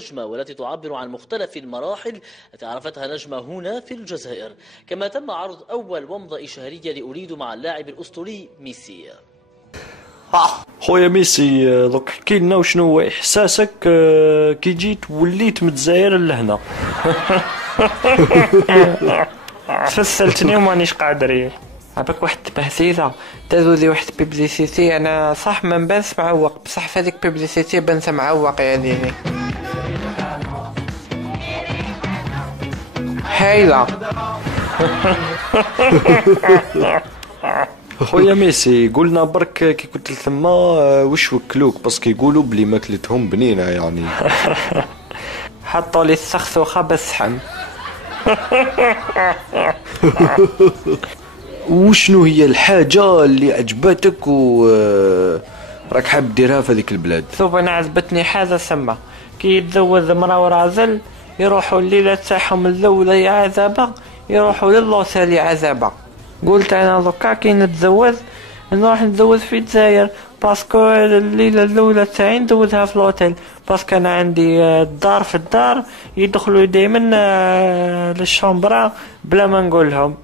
نجمة، والتي تعبر عن مختلف المراحل التي عرفتها نجمة هنا في الجزائر. كما تم عرض أول ومضة إشهارية لأريد مع اللاعب الأسطوري ميسي. خويا ميسي، دوك احكي لنا وشنو هو احساسك كي جيت وليت من الجزائر لهنا؟ فسلتني ومانيش قادر. عباك واحد البهزيله دازو لي واحد بيبليسيتي، انا صح ما نبانش معوق، بصح في هذيك بيبليسيتي بنت معوق يا ديني. هايله. خويا ميسي، قولنا برك كي كنت لثما واش وكلوك، باسكو يقولوا بلي ماكلتهم بنينه يعني. حطوا لي السخسوخه بالسحم. وشنو هي الحاجه اللي عجبتك و راك حاب ديرها في هذيك البلاد؟ شوف، انا عجبتني حاجه سما كي يتزوج مرا وراجل يروحوا الليله تاعهم الاولى يا عزابه يروحوا للوصال يا عزابه. قلت انا دوكا كي نتزوج نروح نتزوج في الجزائر، باسكو الليله الاولى تاعي ندوزها في لوتيل، باسكو انا عندي الدار في الدار يدخلوا دائما للشومبرا بلا ما نقول لهم.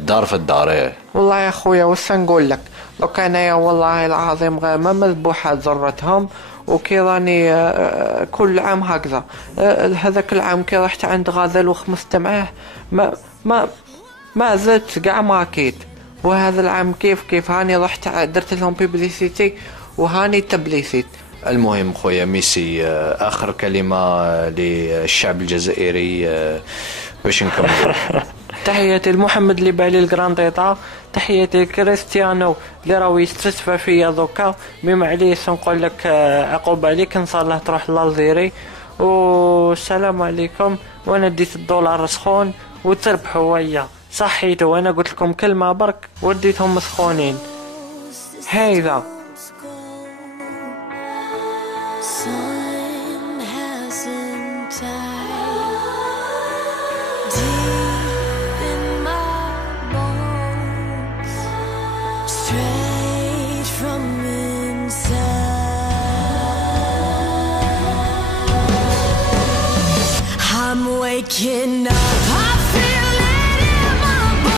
دار في الدار. والله يا خويا واش نقول لك، لو كان يا والله العظيم غير ما مذبوحات زرتهم، وكي راني كل عام هكذا. هذاك العام كي رحت عند غزال وخمست معاه ما زدت كاع ما كيت. وهذا العام كيف هاني رحت درت لهم بيبليسيتي وهاني تبليسيت. المهم خويا ميسي، اخر كلمه للشعب الجزائري باش نكمل. تحياتي لمحمد اللي بالي الكرانديطا، تحياتي لكريستيانو اللي راهو يستشفى فيا دوكا، بما عليش نقول لك عقوبه عليك ان شاء الله تروح لالجيري، والسلام عليكم. وانا ديت الدولار سخون وتربحوا ويا صحيتوا، وانا قلت لكم كلمه برك وديتهم سخونين. هيدا I'm waking up.